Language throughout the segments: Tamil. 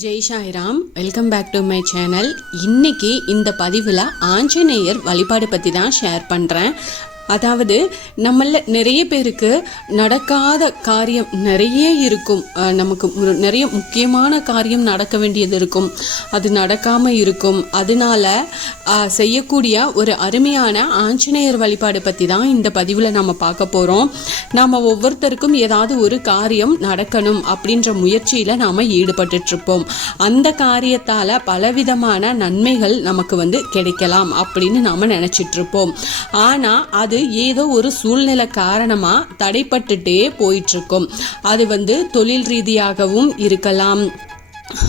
Jai Sairam, welcome back to my channel. இன்னைக்கு இந்த பதிவில் ஆஞ்சநேயர் வழிபாடு பற்றி தான் ஷேர் பண்ணுறேன். அதாவது நம்மள நிறைய பேருக்கு நடக்காத காரியம் நிறைய இருக்கும். நமக்கு நிறைய முக்கியமான காரியம் நடக்க வேண்டியது இருக்கும், அது நடக்காமல் இருக்கும். அதனால செய்யக்கூடிய ஒரு அருமையான ஆஞ்சநேயர் வழிபாடு பற்றி தான் இந்த பதிவில் நம்ம பார்க்க போகிறோம். நாம் ஒவ்வொருத்தருக்கும் ஏதாவது ஒரு காரியம் நடக்கணும் அப்படின்ற முயற்சியில் நாம் ஈடுபட்டுட்ருப்போம். அந்த காரியத்தால் பலவிதமான நன்மைகள் நமக்கு கிடைக்கலாம் அப்படின்னு நாம் நினச்சிட்ருப்போம். ஆனால் அது ஏதோ ஒரு சூழ்நிலை காரணமா தடைப்பட்டுட்டே போயிட்டு இருக்கும். அது தொழில் ரீதியாகவும் இருக்கலாம்,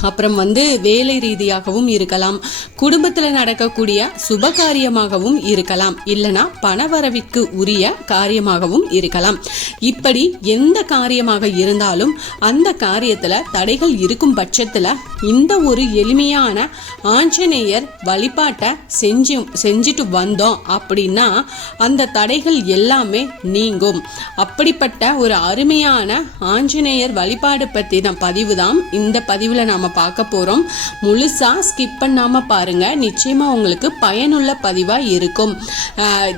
அப்புறம் வேலை ரீதியாகவும் இருக்கலாம், குடும்பத்தில் நடக்கக்கூடிய சுப காரியமாகவும் இருக்கலாம், இல்லைனா பணவரவிற்கு உரிய காரியமாகவும் இருக்கலாம். இப்படி எந்த காரியமாக இருந்தாலும் அந்த காரியத்தில் தடைகள் இருக்கும் பட்சத்தில் இந்த ஒரு எளிமையான ஆஞ்சநேயர் வழிபாட்டை செஞ்சுட்டு வந்தோம் அப்படின்னா அந்த தடைகள் எல்லாமே நீங்கும். அப்படிப்பட்ட ஒரு அருமையான ஆஞ்சநேயர் வழிபாடு பற்றின பதிவு தான் இந்த பதிவில் நாம பார்க்க போறோம். முழுசா ஸ்கிப் பண்ணாம பாருங்க, நிச்சயமா உங்களுக்கு பயனுள்ள பதிவா இருக்கும்.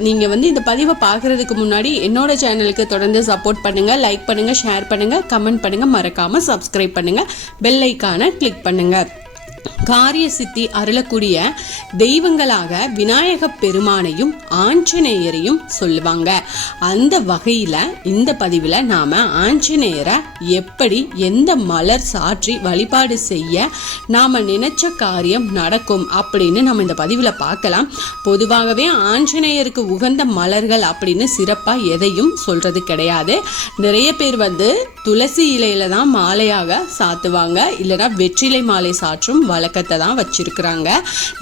நீங்க இந்த பதிவை பார்க்கறதுக்கு முன்னாடி என்னோட சேனலுக்கு தொடர்ந்து சப்போர்ட் பண்ணுங்க, லைக் பண்ணுங்க, ஷேர் பண்ணுங்க, கமெண்ட் பண்ணுங்க, மறக்காம சப்ஸ்கிரைப் பண்ணுங்க, பெல் ஐகானை கிளிக் பண்ணுங்க. காரிய சித்தி அருளக்கூடிய தெய்வங்களாக விநாயக பெருமானையும் ஆஞ்சநேயரையும் சொல்லுவாங்க. அந்த வகையில இந்த பதிவுல நாம ஆஞ்சநேயரை எப்படி எந்த மலர் சாற்றி வழிபாடு செய்ய நாம நினைச்ச காரியம் நடக்கும் அப்படின்னு நம்ம இந்த பதிவுல பார்க்கலாம். பொதுவாகவே ஆஞ்சநேயருக்கு உகந்த மலர்கள் அப்படின்னு சிறப்பா எதையும் சொல்றது கிடையாது. நிறைய பேர் துளசி இலையில தான் மாலையாக சாத்துவாங்க, இல்லைன்னா வெற்றிலை மாலை சாற்றும் வழக்கத்தை தான் வச்சிருக்கிறாங்க.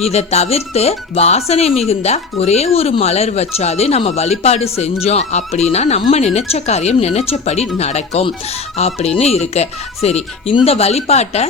இதை தவிர்த்து வாசனை மிகுந்த ஒரே ஒரு மலர் வச்சாது நம்ம வழிபாடு செஞ்சோம் அப்படின்னா நம்ம நினைச்ச காரியம் நினைச்சபடி நடக்கும் அப்படின்னு இருக்கு. சரி, இந்த வழிபாட்டை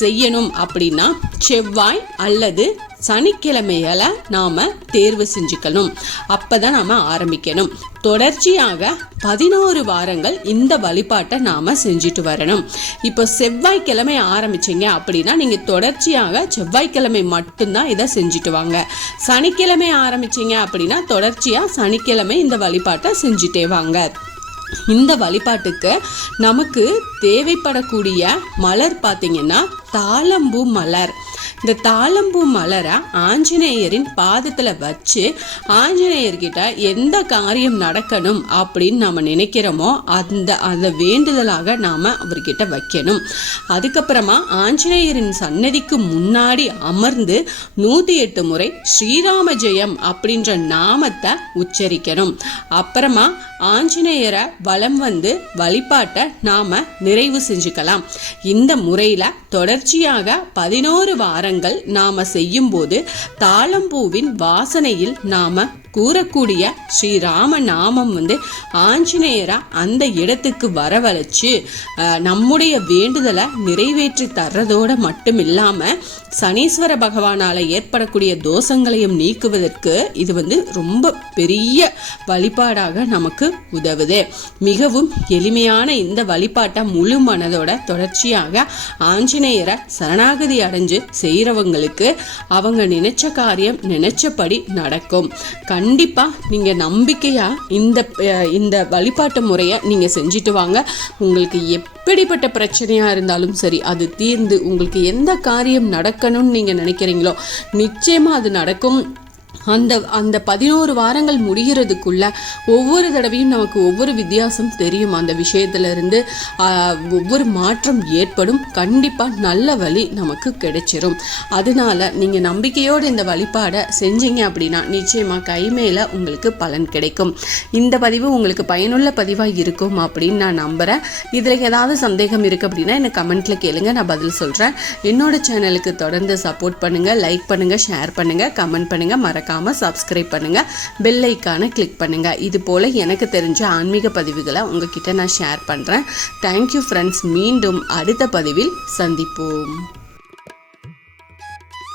செய்யணும் அப்படின்னா செவ்வாய் அல்லது சனிக்கிழமையில நாம தேர்வு செஞ்சுக்கணும். அப்பதான் நாம ஆரம்பிக்கணும். தொடர்ச்சியாக 11 வாரங்கள் இந்த வழிபாட்டை நாம செஞ்சுட்டு வரணும். இப்போ செவ்வாய்க்கிழமை ஆரம்பிச்சீங்க அப்படின்னா நீங்க தொடர்ச்சியாக செவ்வாய்க்கிழமை மட்டும்தான் இதை செஞ்சுட்டு வாங்க. சனிக்கிழமை ஆரம்பிச்சீங்க அப்படின்னா தொடர்ச்சியா சனிக்கிழமை இந்த வழிபாட்டை செஞ்சுட்டே வாங்க. இந்த வழிபாட்டுக்கு நமக்கு தேவைப்படக்கூடிய மலர் பார்த்தீங்கன்னா தாழம்பூ மலர். இந்த தாழம்பூ மலரை ஆஞ்சநேயரின் பாதத்தில் வச்சு ஆஞ்சநேயர்கிட்ட எந்த காரியம் நடக்கணும் அப்படின்னு நாம் நினைக்கிறோமோ அந்த வேண்டுதலாக நாம் அவர்கிட்ட வைக்கணும். அதுக்கப்புறமா ஆஞ்சநேயரின் சன்னதிக்கு முன்னாடி அமர்ந்து 108 முறை ஸ்ரீராம ஜெயம் அப்படின்ற நாமத்தை உச்சரிக்கணும். அப்புறமா ஆஞ்சநேயரை வலம் வழிபாட்டை நாம நிறைவு செஞ்சுக்கலாம். இந்த முறையில தொடர்ச்சியாக 11 வாரங்கள் நாம செய்யும் போது தாழம்பூவின் வாசனையில் நாம கூறக்கூடிய ஸ்ரீராம நாமம் ஆஞ்சநேயரா அந்த இடத்துக்கு வரவழைச்சு நம்முடைய வேண்டுதலை நிறைவேற்றி தர்றதோட மட்டும் இல்லாம சனீஸ்வர பகவானால ஏற்படக்கூடிய தோஷங்களையும் நீக்குவதற்கு இது ரொம்ப பெரிய வழிபாடாக நமக்கு உதவுது. மிகவும் எளிமையான இந்த வழிபாட்டை முழு மனதோட தொடர்ச்சியாக ஆஞ்சநேயரை சரணாகதி அடைஞ்சு செய்யறவங்களுக்கு அவங்க நினைச்ச காரியம் நினைச்சபடி நடக்கும். கண்டிப்பா நீங்க நம்பிக்கையா இந்த வழிபாட்டு முறையை நீங்க செஞ்சுட்டு வாங்க. உங்களுக்கு எப்படிப்பட்ட பிரச்சனையா இருந்தாலும் சரி அது தீர்ந்து உங்களுக்கு எந்த காரியம் நடக்கணும்னு நீங்க நினைக்கிறீங்களோ நிச்சயமா அது நடக்கும். அந்த 11 வாரங்கள் முடிகிறதுக்குள்ள ஒவ்வொரு தடவையும் நமக்கு ஒவ்வொரு வித்தியாசம் தெரியும். அந்த விஷயத்துல இருந்து ஒவ்வொரு மாற்றம் ஏற்படும். கண்டிப்பா நல்ல வழி நமக்கு கிடைச்சிரும். அதனால நீங்க நம்பிக்கையோடு இந்த வழிபாடை செஞ்சீங்க அப்படின்னா நிச்சயமா கைமேல உங்களுக்கு பலன் கிடைக்கும். இந்த பதிவு உங்களுக்கு பயனுள்ள பதிவா இருக்கும் அப்படின்னு நான் நம்புறேன். இதுல ஏதாவது சந்தேகம் இருக்கு அப்படின்னா எனக்கு கமெண்ட்ல கேளுங்க, நான் பதில் சொல்றேன். என்னோட சேனலுக்கு தொடர்ந்து சப்போர்ட் பண்ணுங்க, லைக் பண்ணுங்க, ஷேர் பண்ணுங்க, கமெண்ட் பண்ணுங்க, மறக்காம சப்ஸ்கிரைப் பண்ணுங்க, பெல் ஐகானை கிளிக் பண்ணுங்க. இது போல எனக்கு தெரிஞ்ச ஆன்மீக பதிவுகளை உங்ககிட்ட நான் ஷேர் பண்றேன். Thank you friends. மீண்டும் அடுத்த பதிவில் சந்திப்போம்.